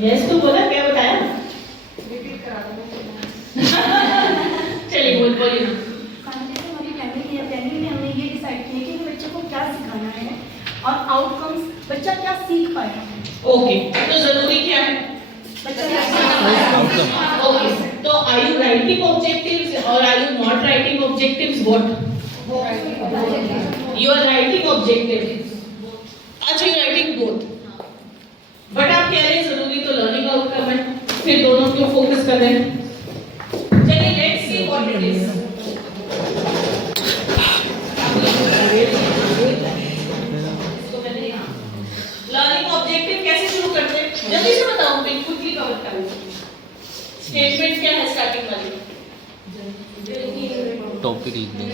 Yes तो बोला, क्या बताया? रिपीट करा दो। चलिए बोलिए ना। हमारी फैमिली ने हमने ये डिसाइड किया कि बच्चे को क्या सिखाना है और आउटकम्स बच्चा क्या सीख पाएगा। ओके, तो जरूरी क्या है? बच्चा क्या सीख पाएगा। ओके, तो आर यू राइटिंग ऑब्जेक्टिव्स और are you not writing objectives? What you are writing objectives. अच्छा, यू राइटिंग बोथ, बट आप कह रहे हैं जरूरी तो लर्निंग आउटकम है, फिर दोनों क्यों फोकस कर रहे हैं? चलिए let's see what it is. Learning objective कैसे शुरू करते हैं? जल्दी से बताओ, बिल्कुल क्लिक कवर करो। स्टेटमेंट क्या है स्टार्टिंग वाली? टॉपिक लिख दें।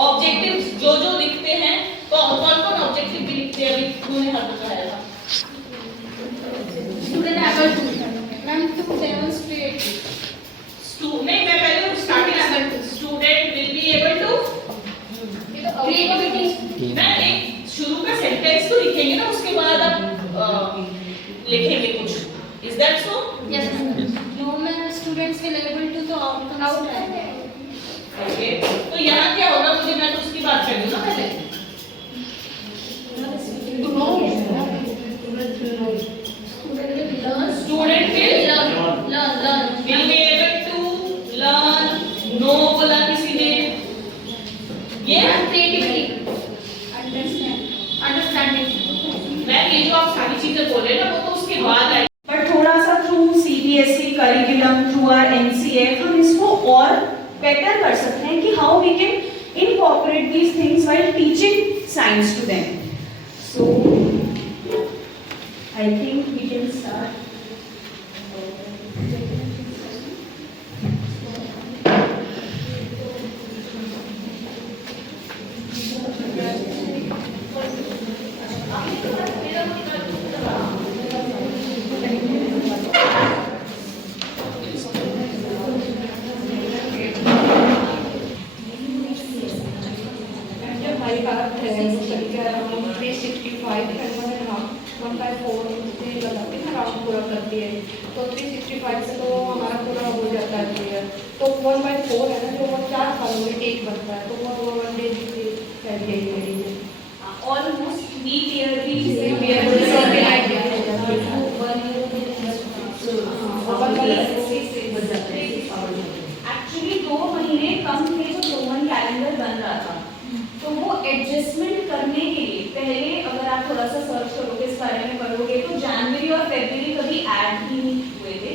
ऑब्जेक्टिव्स जो जो लिखते हैं, तो कौन कौन ऑब्जेक्टिव भी लिखते हैं? अभी तूने हाथ उठाया था। Student able to ma'am to demonstrate नहीं, मैं पहले starting student will be able to creativity. मैं एक शुरू का सेंटेंस तो लिखेंगे ना, उसके बाद आप लिखेंगे कुछ। Is that so? Yes ma'am. No ma'am students will able to the outcomes. Okay, तो यहाँ क्या होगा? मुझे मैं तो उसकी बात कर रही हूँ ना पहले। Student will be able to learn. No बोला किसी ने? ये क्रिएटिविटी अंडरस्टैंडिंग। मैं ये जो आप सारी चीजें बोल रहे हैं ना, वो तो उसके बाद आई। बट थोड़ा सा through CBSE curriculum, through our NCF हम इसको और बेटर कर सकते हैं कि how we can incorporate these things while teaching science to them. So I think we can start. हमारी बात है वो तरीका हम 365 लगाते हैं राउंड पूरा करती है, तो 365 से तो हमारा पूरा हो जाता है क्लियर। तो 1/4 है ना, जो वो 4 सालों में एक बनता है, तो वो 1 डे की ऑलमोस्ट नीट ईयर भी एक्चुअली 2 महीने कम थे जो रोमन कैलेंडर बन रहा था, तो वो एडजस्टमेंट करने के लिए पहले अगर आप थोड़ा सा सर्च करोगे, इस बारे में पढ़ोगे, तो जनवरी और फरवरी कभी ऐड ही नहीं हुए थे,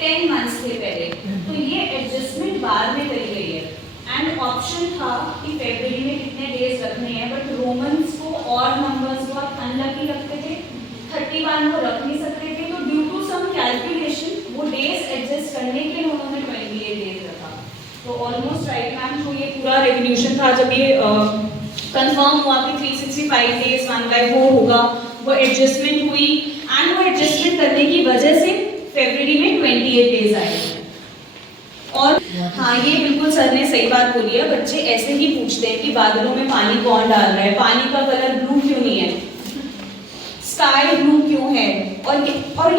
10 मंथ्स थे पहले। तो ये एडजस्टमेंट बाद में करी गई है। एंड ऑप्शन था कि फरवरी में कितने डेज रखने हैं, बट रोमन्स को और नंबर्स बहुत अनलकी रखते थे, 31 वो रख नहीं सकते थे, तो ड्यू टू सम कैलकुलेशन वो डेज एडजस्ट करने के लिए उन्होंने 28 डेज रखा। तो ऑलमोस्ट राइट मैम, जो ये पूरा रेवोल्यूशन था, जब ये कंफर्म हुआ कि 365 डेज 1/4 होगा, वो एडजस्टमेंट हुई एंड वो एडजस्टमेंट करने की वजह से फरवरी में 28 डेज आए। और हाँ, ये बिल्कुल सर ने सही बात बोली है। बच्चे ऐसे ही पूछते हैं कि बादलों में पानी कौन डाल रहा है, पानी का कलर ब्लू क्यों नहीं है, स्काई ब्लू क्यों है। और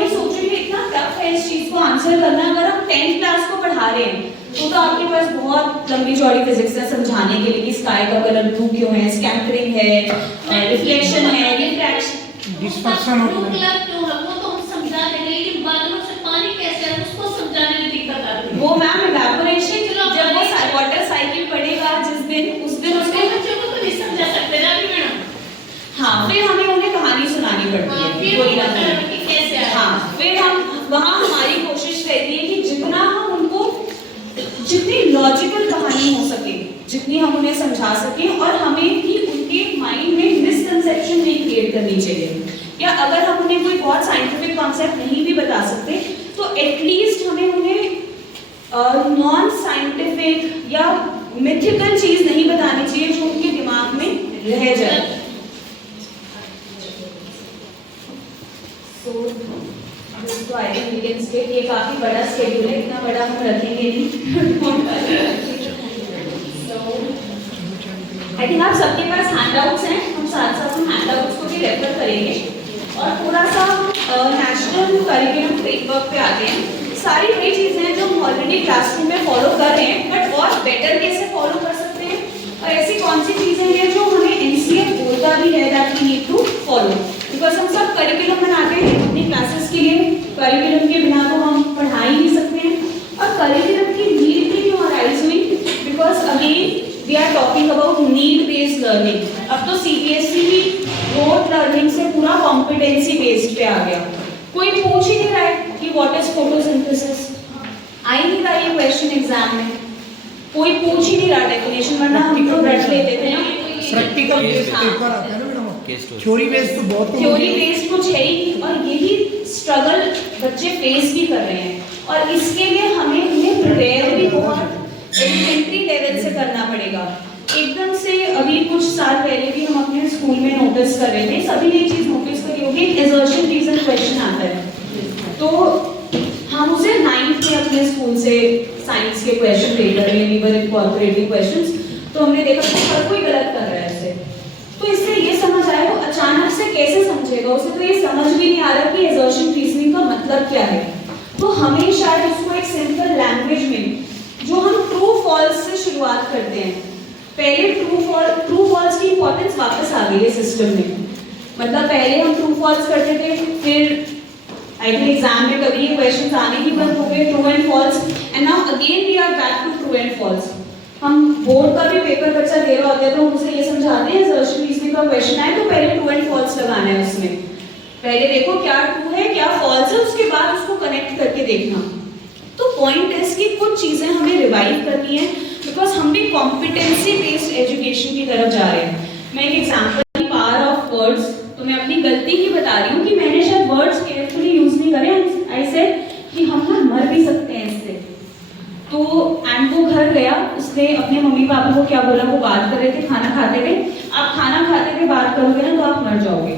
ये सोचिए इतना टफ है इस चीज को आंसर करना। अगर हम 10th क्लास को पढ़ा रहे हैं तो आपके पास बहुत लंबी चौड़ी फिजिक्स है समझाने के लिए कि स्काई का कलर ब्लू क्यों है, स्कैटरिंग है, रिफ्लेक्शन है, रिफ्रैक्शन, डिस्पर्शन ब्लू कलर क्यों है वो तो हम समझा देंगे, लेकिन बादलों से पानी कैसे है उसको समझाने में दिक्कत आती है। वो मैम इवेपोरेशन। जब वो वाटर साइकिल पढ़ेगा जिस दिन, उस दिन उसको बच्चों को तो नहीं समझा सकते ना भी मैडम। हाँ, फिर हमें उन्हें कहानी सुनानी पड़ती है, फिर कोई ना पता कोई। कि कैसे आया। हाँ, फिर हम वहाँ हमारी कोशिश रहती है कि जितना हम उनको, जितनी लॉजिकल कहानी हो सके, जितनी हम उन्हें समझा सकें, और हमें भी उनके माइंड में मिसकंसेप्शन नहीं क्रिएट करनी चाहिए। या अगर हम उन्हें कोई बहुत साइंटिफिक कॉन्सेप्ट नहीं भी बता सकते, तो एटलीस्ट हमें उन्हें नॉन साइंटिफिक या मिथिकल चीज नहीं बतानी चाहिए जो उनके दिमाग में रह जाए। तो I think we can state, ये काफी बड़ा शेड्यूल है, इतना बड़ा हम रखेंगे नहीं। आई थिंक आप सबके पास हैंडआउट्स हैं, हम साथ साथ उन हैंडआउट्स को भी रेफर करेंगे। और थोड़ा सा नेशनल करिकुलम फ्रेमवर्क पे आते हैं। सारी वही चीज़ें हैं जो हम ऑलरेडी क्लासरूम में फॉलो कर रहे हैं, बट और बेटर कैसे फॉलो कर सकते हैं, और ऐसी कौन सी चीज़ें हैं जो हमें एनसीए बोलता भी है that we need to follow. Because हम सब करिकुलम बनाते हैं अपनी क्लासेस के लिए, करिकुलम के बिना तो हम पढ़ा ही नहीं सकते हैं। और करिकुलम की नीड भी क्यों अराइज हुई, because again we are talking about need based learning. अब तो सीबीएसई भी रोट लर्निंग से पूरा कॉम्पिटेंसी बेस्ड पे आ गया। कोई पूछ ही नहीं रहा है कि व्हाट इज फोटोसिंथेसिस, आ ही नहीं रहा है क्वेश्चन एग्जाम में, कोई पूछ ही नहीं रहा डेफिनेशन, वरना हम तो रट लेते थे ना। प्रैक्टिकल बेस्ड पेपर आता है ना मैडम, थ्योरी बेस्ड तो बहुत कम थ्योरी बेस्ड कुछ है ही नहीं, और यही स्ट्रगल बच्चे फेस भी कर रहे हैं। और इसके लिए हमें उन्हें प्रिपेयर भी बहुत एलिमेंट्री लेवल से करना पड़ेगा। एकदम से अभी कुछ साल पहले भी हम अपने स्कूल में नोटिस कर रहे थे, सभी ने एक चीज नोटिस करी होगी, एजर्शन रीजन क्वेश्चन आता है, तो हम उसे 9th में अपने स्कूल से साइंस के क्वेश्चन ले कर रहे हैं, वी वर इनकॉर्पोरेटिंग क्वेश्चंस, तो हमने देखा कि हर कोई गलत कर रहा है इसे। तो इससे ये समझ आया वो अचानक से कैसे समझेगा, उसे तो ये समझ भी नहीं आ रहा कि एजर्शन रीजनिंग का मतलब क्या है। तो हमें शायद उसको एक सिंपल लैंग्वेज में, जो हम ट्रू फॉल्स से शुरुआत करते हैं, पहले ट्रू फॉल्स की इंपॉर्टेंस वापस आ गई है सिस्टम में। मतलब पहले हम ट्रू फॉल्स करते थे, फिर आई थिंक एग्जाम में कभी ये क्वेश्चंस आने ही बंद हो गए, true and false, and now again we are back to true and false. हम बोर्ड का भी पेपर बच्चा दे रहा होता है तो हम उसे ये समझाते हैं एजर्शन रीजनिंग का क्वेश्चन आए तो पहले ट्रू एंड फॉल्स लगाना है उसमें, पहले देखो क्या ट्रू है क्या फॉल्स है, उसके बाद उसको कनेक्ट करके देखना। तो पॉइंट है कि कुछ चीजें हमें रिवाइव करनी है, बिकॉज हम भी कॉम्पिटेंसी बेस्ड एजुकेशन की तरफ जा रहे हैं। मैं एक एग्जांपल, पावर ऑफ वर्ड्स, तो मैं अपनी गलती ही बता रही हूँ कि मैंने शायद वर्ड्स केयरफुली यूज नहीं करे। आई सेड कि हम ना मर भी सकते हैं इससे। तो एंड वो घर गया, उसने अपने मम्मी पापा को क्या बोला, वो बात कर रहे थे खाना खाते हुए, आप खाना खाते हुए बात करोगे ना तो आप मर जाओगे।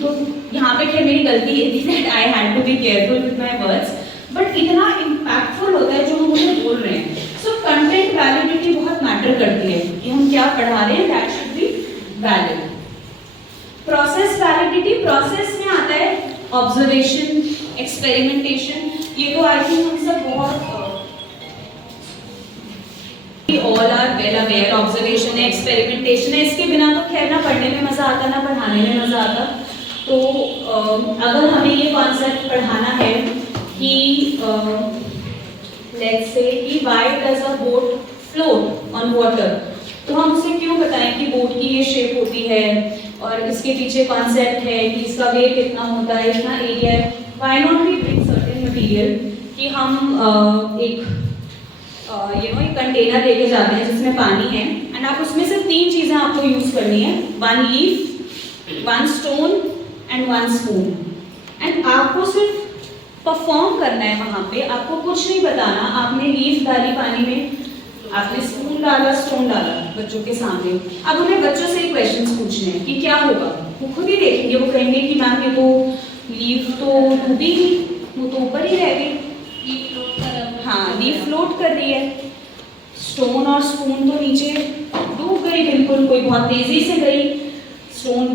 तो यहाँ पे खैर मेरी गलती ये थी that I had to be careful with my words, but इतना इम्पैक्टफुल होता है जो हम उन्हें बोल रहे हैं। सो कंटेंट वैलिडिटी बहुत मैटर करती है कि हम क्या पढ़ा रहे हैं, that should be valid. Process validity, process में आता है ऑब्जर्वेशन, एक्सपेरिमेंटेशन, ये तो आई थिंक हम सब बहुत all are well aware, observation है, एक्सपेरिमेंटेशन है, इसके बिना तो खैर ना पढ़ने में मजा आता ना पढ़ाने में मजा आता। तो अगर हमें ये कॉन्सेप्ट पढ़ाना है कि लेट्स से कि why does a boat float on water, तो हम उसे क्यों बताएं कि बोट की ये शेप होती है और इसके पीछे कॉन्सेप्ट है कि इसका वेट इतना होता है, इतना एरिया है। Why not we bring certain material, कि हम एक एक कंटेनर लेके जाते हैं जिसमें पानी है, एंड आप उसमें से 3 चीजें आपको यूज करनी है, 1 leaf, 1 stone and 1 spoon, and आपको सिर्फ परफॉर्म करना है वहां पे, आपको कुछ नहीं बताना। आपने लीफ डाली पानी में, आपने स्पून डाला, स्टोन डाला बच्चों के सामने, अब उन्हें बच्चों से ही क्वेश्चंस पूछने हैं कि क्या होगा, वो खुद ही देखेंगे, वो कहेंगे कि मैम ये तो लीफ तो डूबी ही, वो तो ऊपर ही रह गई, हाँ लीफ फ्लोट कर रही है, स्टोन और स्पून तो नीचे डूब गई बिल्कुल, कोई बहुत तेजी से गई, स्टोन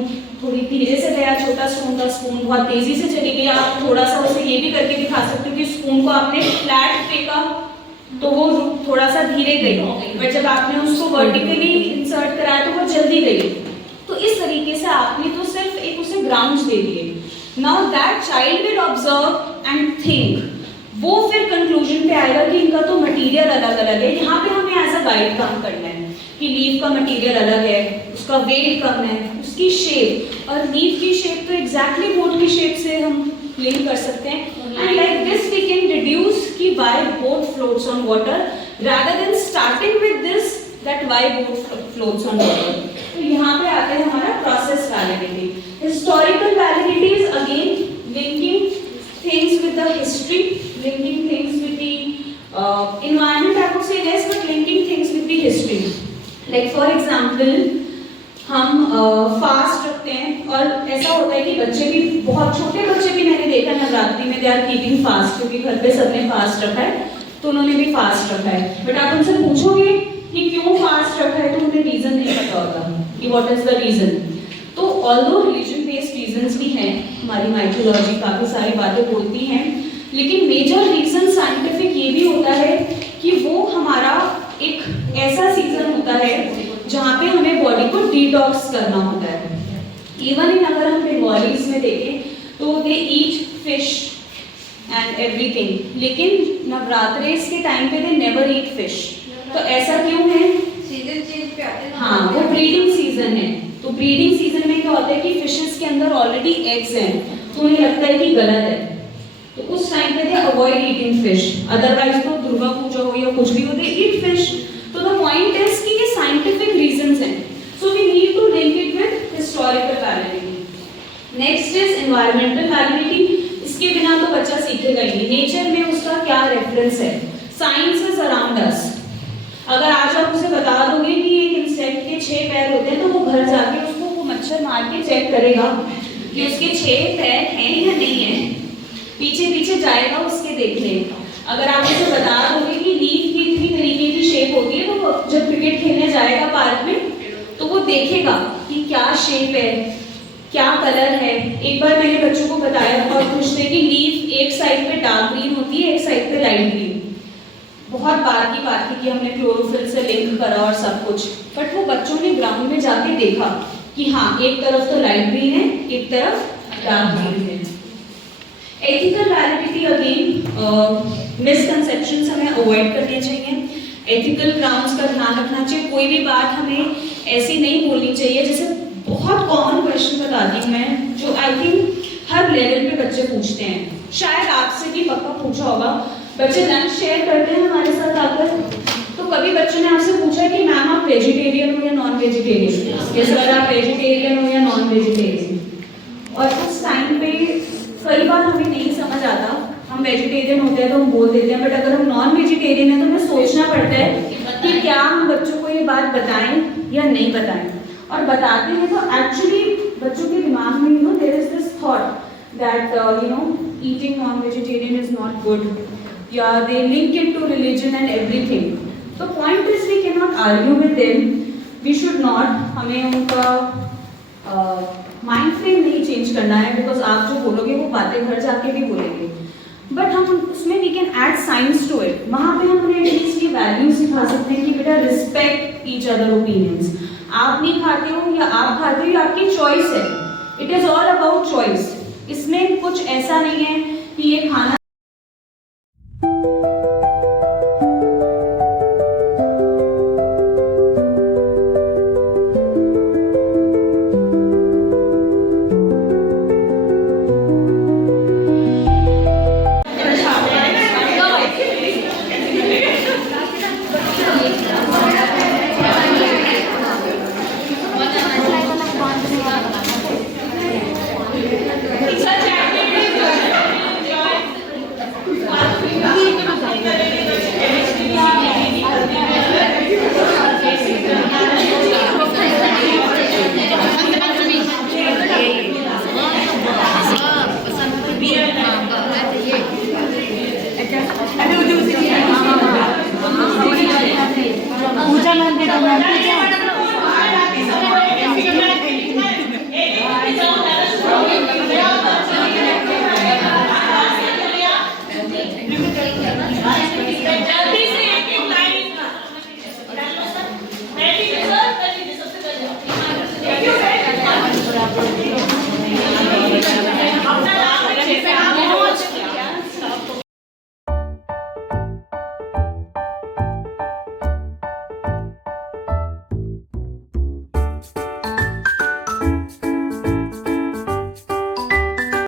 थोड़ी धीरे से गया, छोटा स्टोन था, स्पून बहुत तेजी से चली गई। आप थोड़ा सा उसे ये भी करके दिखा सकते हो कि स्पून को आपने फ्लैट फेंका तो वो थोड़ा सा धीरे गई, बट जब आपने उसको वर्टिकली इंसर्ट कराया तो वो जल्दी गई। तो इस तरीके से आपने तो सिर्फ एक उसे ग्राउंड्स दे दिए। Now that child will observe and think, वो फिर कंक्लूजन पे आएगा कि इनका तो मटेरियल अलग अलग है। यहाँ पे हमें एज अ गाइड काम करना है कि लीफ का मटेरियल अलग है, उसका वेट कम है, उसकी शेप, और लीफ की शेप तो एग्जैक्टली बोट की शेप से हम लिंक कर सकते हैं। And like this we can deduce कि why boat floats on water rather than starting with this that why boat floats on water. तो यहाँ पे आता है हमारा process validity. Historical validity is again linking things with the history, linking things with the environment, I would say less, but linking things with the history. Like for example, हम fast रखते हैं, और ऐसा होता है कि बच्चे भी, बहुत छोटे बच्चे भी मैंने देखा नवरात्रि में दे आर कीपिंग फास्ट, क्योंकि घर पे सबने फास्ट रखा है तो उन्होंने भी फास्ट रखा है। बट आप उनसे पूछोगे कि क्यों फास्ट रखा है तो उन्हें रीजन नहीं पता होता कि व्हाट इज द रीजन। तो ऑल्दो रिलीजन बेस्ड रीजंस भी हैं, हमारी माइथोलॉजी काफ़ी सारी बातें बोलती हैं, लेकिन मेजर रीज़न साइंटिफिक ये भी होता है कि वो हमारा एक ऐसा सीजन होता है जहाँ पे हमें बॉडी को डिटॉक्स करना होता है। इवन इन अगर हम बंगालीज में देखें तो दे ईट फिश एंड एवरीथिंग, लेकिन नवरात्रेस के टाइम पे दे नेवर ईट फिश। तो ऐसा क्यों है? सीजन चेंज पे आते हैं। हाँ, वो ब्रीडिंग सीजन है। तो ब्रीडिंग सीजन में क्या होता है कि फिशेस के अंदर ऑलरेडी एग्स हैं, तो उन्हें लगता है कि गलत है, तो उस टाइम पे they avoid eating fish. Otherwise तो दुर्गा पूजा हो या कुछ भी हो, दे ईट फिश। तो द पॉइंट इज कि ये साइंटिफिक रीजंस हैं, so we need to link it with historical validity. Next is environmental validity. इसके बिना तो बच्चा सीखेगा ही नहीं। नेचर में उसका क्या रेफरेंस है? Science is around us. अगर आज आप उसे बता दोगे कि एक इंसेक्ट के 6 पैर होते हैं, तो वो घर जाके उसको वो मच्छर मार के चेक करेगा कि उसके 6 पैर हैं या नहीं है, पीछे पीछे जाएगा उसके देखने। अगर आप उसे बता दोगे कि लीफ की इतनी तरीके की शेप होती है, तो वो जब क्रिकेट खेलने जाएगा पार्क में, तो वो देखेगा कि क्या शेप है, क्या कलर है। एक बार मैंने बच्चों को बताया और पूछते कि लीफ एक साइड पे डार्क ग्रीन होती है, एक साइड पे लाइट ग्रीन। बहुत बार की बात थी कि हमने क्लोरोफिल से लिंक करा और सब कुछ, बट वो बच्चों ने ग्राउंड में जाके देखा कि हाँ, एक तरफ तो लाइट ग्रीन है, एक तरफ डार्क ग्रीन है। एथिकल वैलिडिटी अगेन मिसकंसेप्शंस हमें अवॉइड करने चाहिए। एथिकल ग्राउंड्स का ध्यान रखना चाहिए। कोई भी बात हमें ऐसी नहीं बोलनी चाहिए। जैसे बहुत कॉमन क्वेश्चन बताती हूँ मैं, जो आई थिंक हर लेवल पे बच्चे पूछते हैं, शायद आपसे भी पक्का पूछा होगा। बच्चे लंच शेयर करते हैं हमारे साथ आकर, तो कभी बच्चों ने आपसे पूछा कि मैम आप वेजिटेरियन हो या नॉन वेजिटेरियन, या सर आप वेजिटेरियन हो या नॉन वेजिटेरियन। और उस टाइम पे कई बार हमें नहीं समझ आता, हम वेजिटेरियन होते हैं तो हम बोल देते हैं, बट अगर हम नॉन वेजिटेरियन है तो हमें सोचना पड़ता है कि क्या हम बच्चों को ये बात बताएं या नहीं बताएं। और बताते हैं तो एक्चुअली बच्चों के दिमाग में there is this thought that eating non vegetarian is not good, या they link it to religion and everything. The point is we cannot argue with them. We should not. हमें उनका माइंड फ्रेम नहीं change करना है, because आप जो बोलोगे वो बातें घर जाके भी बोलेंगे। बट हम उसमें we can add science to it. वहाँ पे हम उन्हें एटलीस्ट ये वैल्यू सिखा सकते हैं कि बेटा रिस्पेक्ट ईच अदर ओपिनियंस। आप नहीं खाते हो या आप खाते हो, ये आपकी चॉइस है। It is all about choice. इसमें कुछ ऐसा नहीं है कि ये खाना